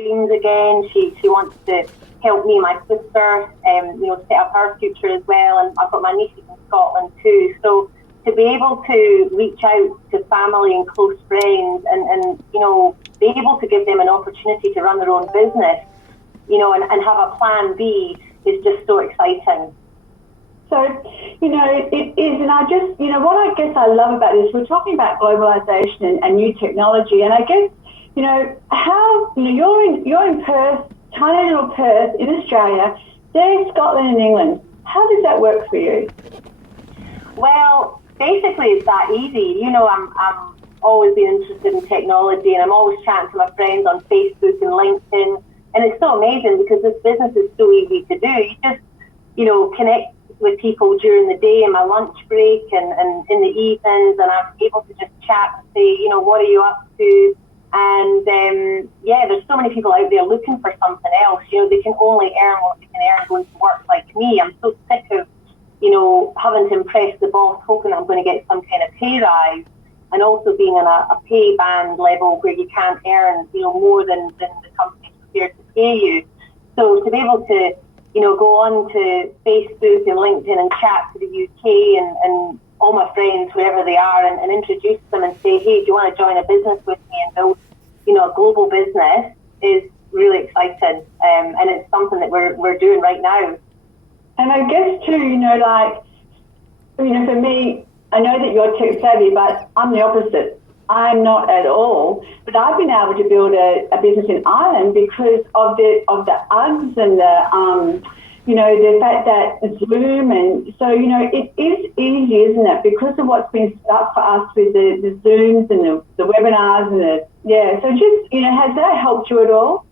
dreams again. She wants to help me and my sister, set up our future as well. And I've got my nieces in Scotland too. So to be able to reach out to family and close friends and be able to give them an opportunity to run their own business, and have a plan B is just so exciting. So, it is, and I just, what I guess I love about this, we're talking about globalization and new technology, and I guess, how, you're in Perth, tiny little Perth in Australia, there's Scotland and England. How does that work for you? Well, basically it's that easy. I'm always been interested in technology, and I'm always chatting to my friends on Facebook and LinkedIn, and it's so amazing because this business is so easy to do. You just, connect with people during the day in my lunch break and in the evenings, and I'm able to just chat and say, what are you up to? And there's so many people out there looking for something else. They can only earn what they can earn going to work like me. I'm so sick of, having to impress the boss, hoping I'm going to get some kind of pay rise, and also being in a pay band level where you can't earn, more than the company's prepared to pay you. So to be able to, go on to Facebook and LinkedIn and chat to the UK and all my friends, wherever they are, and introduce them and say, hey, do you want to join a business with me and build, a global business, is really exciting. And it's something that we're doing right now. And I guess too, for me, I know that you're tech savvy, but I'm the opposite. I'm not at all. But I've been able to build a business in Ireland because of the Uggs and the fact that Zoom, and so it is easy, isn't it? Because of what's been set up for us with the Zooms and the webinars and So just has that helped you at all?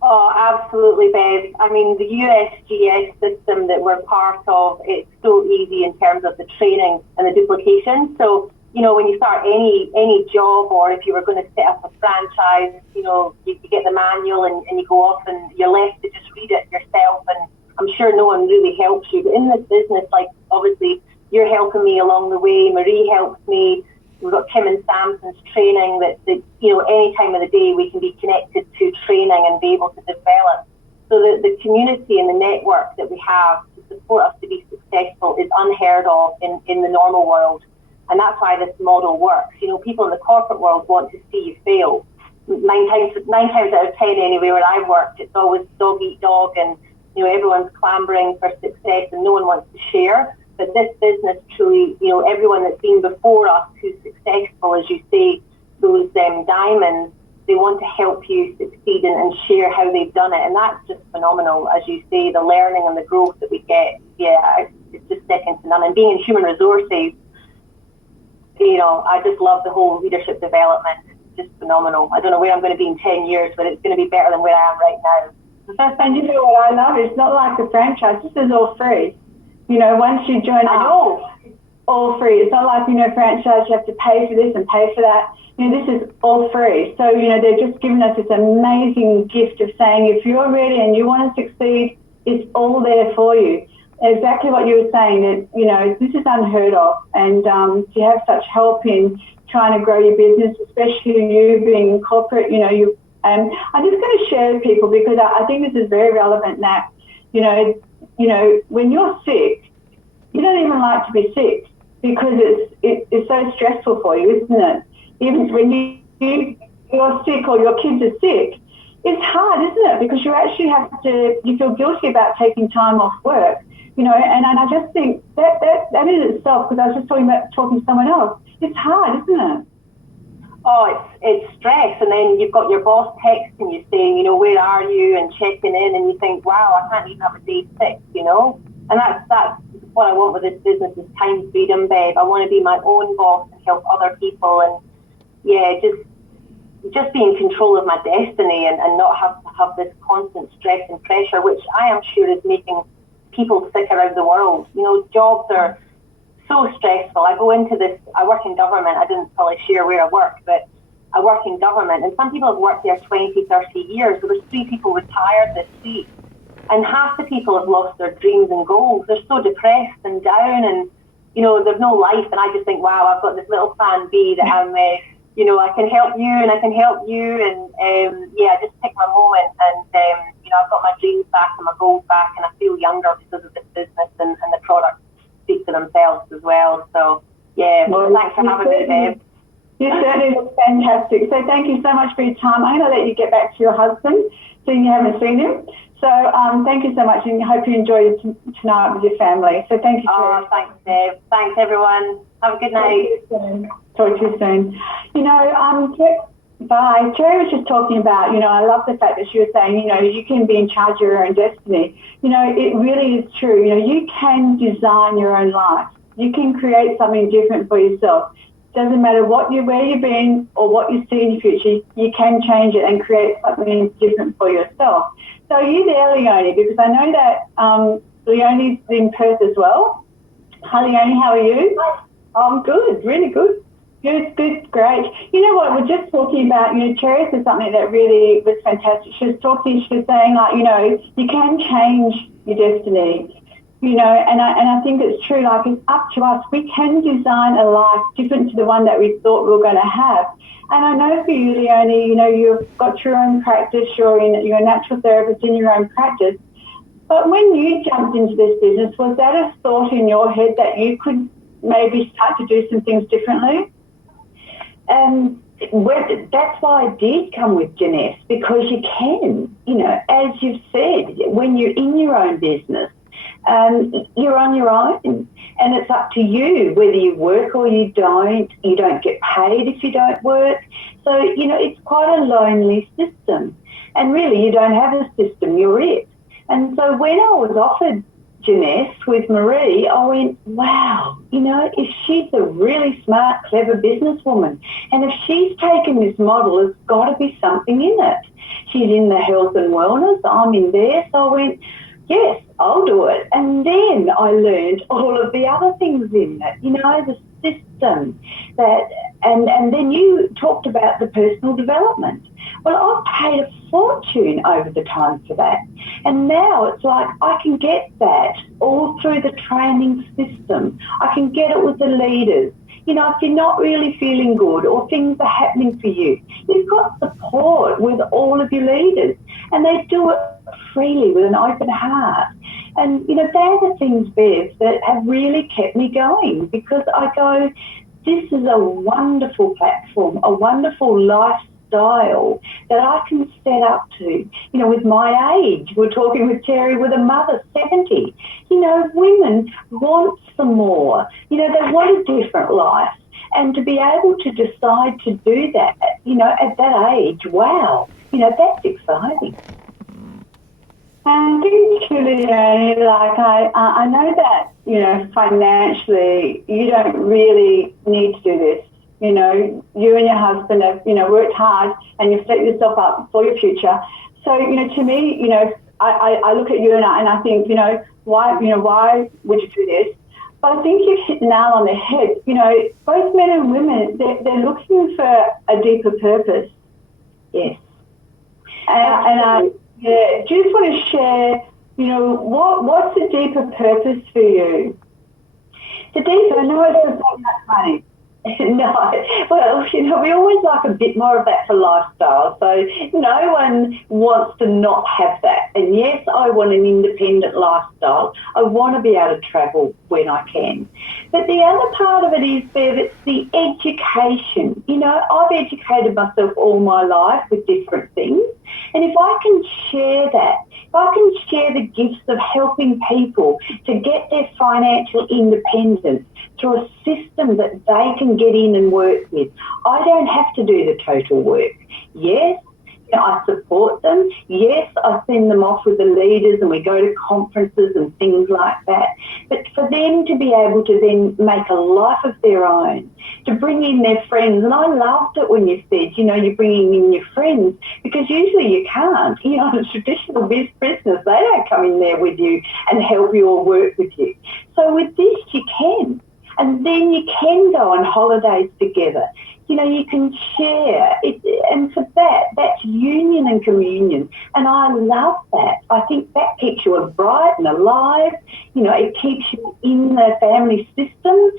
Oh, absolutely, Bev. I mean, the USGS system that we're part of, it's so easy in terms of the training and the duplication. So, when you start any job, or if you were going to set up a franchise, you get the manual and you go off and you're left to just read it yourself. And I'm sure no one really helps you. But in this business, like, obviously, you're helping me along the way. Marie helps me. We've got Kim and Samson's training that any time of the day we can be connected to training and be able to develop. So the community and the network that we have to support us to be successful is unheard of in the normal world. And that's why this model works. People in the corporate world want to see you fail. Nine times out of 10 anyway, where I've worked, it's always dog eat dog, and everyone's clambering for success and no one wants to share. But this business truly, everyone that's been before us who's successful, as you say, those diamonds, they want to help you succeed and share how they've done it. And that's just phenomenal. As you say, the learning and the growth that we get, it's just second to none. And being in human resources, I just love the whole leadership development. It's just phenomenal. I don't know where I'm going to be in 10 years, but it's going to be better than where I am right now. And what I love, it's not like a franchise. This is all free. Once you join all free. It's not like, franchise, you have to pay for this and pay for that. This is all free. So, they're just giving us this amazing gift of saying, if you're ready and you want to succeed, it's all there for you. Exactly what you were saying, that, this is unheard of. And to have such help in trying to grow your business, especially you being corporate, I'm just going to share with people, because I think this is very relevant, that, when you're sick, you don't even like to be sick because it's so stressful for you, isn't it? Even when you're sick or your kids are sick, it's hard, isn't it? Because you actually you feel guilty about taking time off work, and I just think that in itself, because I was just talking to someone else, it's hard, isn't it? Oh, it's stress, and then you've got your boss texting you saying, where are you, and checking in, and you think, wow, I can't even have a day sick, And that's what I want with this business, is time freedom, Bev. I want to be my own boss and help other people, and just be in control of my destiny and not have to have this constant stress and pressure, which I am sure is making people sick around the world. Jobs are so stressful. I work in government. I didn't probably share where I work, but I work in government, and some people have worked there 20, 30 years. There was 3 people retired this week, and half the people have lost their dreams and goals. They're so depressed and down, and there's no life. And I just think, wow, I've got this little plan B that I'm I can help you and I can help you, and I just pick my my dreams back and my goals back, and I feel younger because of this business, and the products speak for themselves as well. So, yeah, well, thanks for having me, Bev. You certainly look fantastic. So thank you so much for your time. I'm going to let you get back to your husband, seeing you haven't seen him. So thank you so much, and I hope you enjoyed tonight with your family. So thank you. Oh, thanks, Bev. Thanks, everyone. Have a good night. Talk to you soon. You know, bye. Terry was just talking about, you know, I love the fact that she was saying, you know, you can be in charge of your own destiny. You know, it really is true. You know, you can design your own life. You can create something different for yourself. Doesn't matter where you've been or what you see in your future, you can change it and create something different for yourself. So are you there, Leonie? Because I know that Leonie's in Perth as well. Hi, Leonie, how are you? I'm good, really good. Good, great. You know what, we're just talking about, you know, Cherry said something that really was fantastic. She was saying, like, you know, you can change your destiny. You know, and I think it's true, like it's up to us. We can design a life different to the one that we thought we were going to have. And I know for you, Leonie, you know, you've got your own practice, you're a natural therapist in your own practice. But when you jumped into this business, was that a thought in your head that you could maybe start to do some things differently? That's why I did come with Jeunesse, because you can, you know, as you've said, when you're in your own business, you're on your own, and it's up to you whether you work or you don't. You don't get paid if you don't work. So, you know, it's quite a lonely system. And really, you don't have a system, you're it. And so when I was offered Jeunesse with Marie, I went, wow, you know, if she's a really smart, clever businesswoman, and if she's taken this model, there's got to be something in it. She's in the health and wellness, I'm in there. So I went, yes, I'll do it. And then I learned all of the other things in it, you know, the system that, and then you talked about the personal development. Well, I've paid a fortune over the time for that. And now it's like I can get that all through the training system. I can get it with the leaders. You know, if you're not really feeling good or things are happening for you, you've got support with all of your leaders, and they do it freely with an open heart. And, you know, they're the things, Bev, that have really kept me going, because I go, this is a wonderful platform, a wonderful lifestyle that I can set up to, you know, with my age. We're talking with Terry with a mother, 70. You know, women want some more. You know, they want a different life. And to be able to decide to do that, you know, at that age, wow, you know, that's exciting. And Leonie, like I know that, you know, financially you don't really need to do this. You know, you and your husband have, you know, worked hard and you've set yourself up for your future. So, you know, to me, you know, I look at you and I think, you know, why would you do this? But I think you've hit the nail on the head. You know, both men and women, they're looking for a deeper purpose. Yes. And I just want to share, you know, what's the deeper purpose for you? The deeper, I know it's just not that money. No, well, you know, we always like a bit more of that for lifestyle. So no one wants to not have that. And yes, I want an independent lifestyle. I want to be able to travel when I can. But the other part of it is, Bev, it's the education. You know, I've educated myself all my life with different things. And if I can share that, if I can share the gifts of helping people to get their financial independence through a system that they can get in and work with, I don't have to do the total work. Yes, you know, I support them. Yes, I send them off with the leaders and we go to conferences and things like that. But for them to be able to then make a life of their own, to bring in their friends, and I loved it when you said, you know, you're bringing in your friends, because usually you can't. You know, in a traditional business, they don't come in there with you and help you or work with you. So with this, you can. And then you can go on holidays together. You know, you can share it, and for that's union and communion. And I love that. I think that keeps you bright and alive. You know, it keeps you in the family system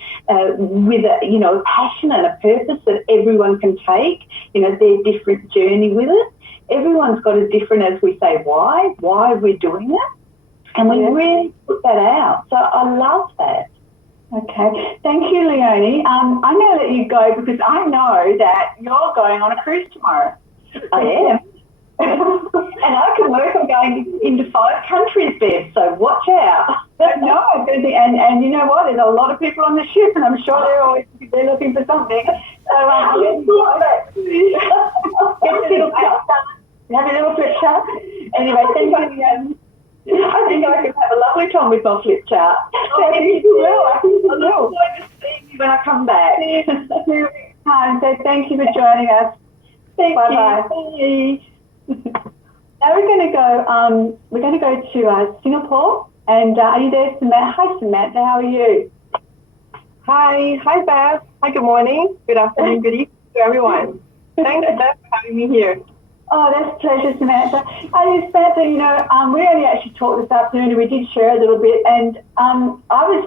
with a passion and a purpose that everyone can take, you know, their different journey with it. everyone's got a different, as we say, why are we doing that? And we really put that out. So I love that. Okay. Thank you, Leonie. I'm going to let you go because I know that you're going on a cruise tomorrow. I am. And I can work on going into 5 countries, Bev, so watch out. No, it's going to be, and you know what? There's a lot of people on the ship, and I'm sure they're looking for something. So have a little flip chart. Anyway, thank you. I think I can have a lovely time with my flip chart. I think you will. I think you will. I look forward to seeing you when I come back. So thank you for joining us. Bye-bye. Now we're going to go to Singapore. And are you there, Samantha? Hi, Samantha. How are you? Hi, Bev. Hi, good morning, good afternoon, good evening to everyone. Thanks, Bev, for having me here. Oh, that's a pleasure, Samantha. Samantha, we only actually talked this afternoon and we did share a little bit. And I was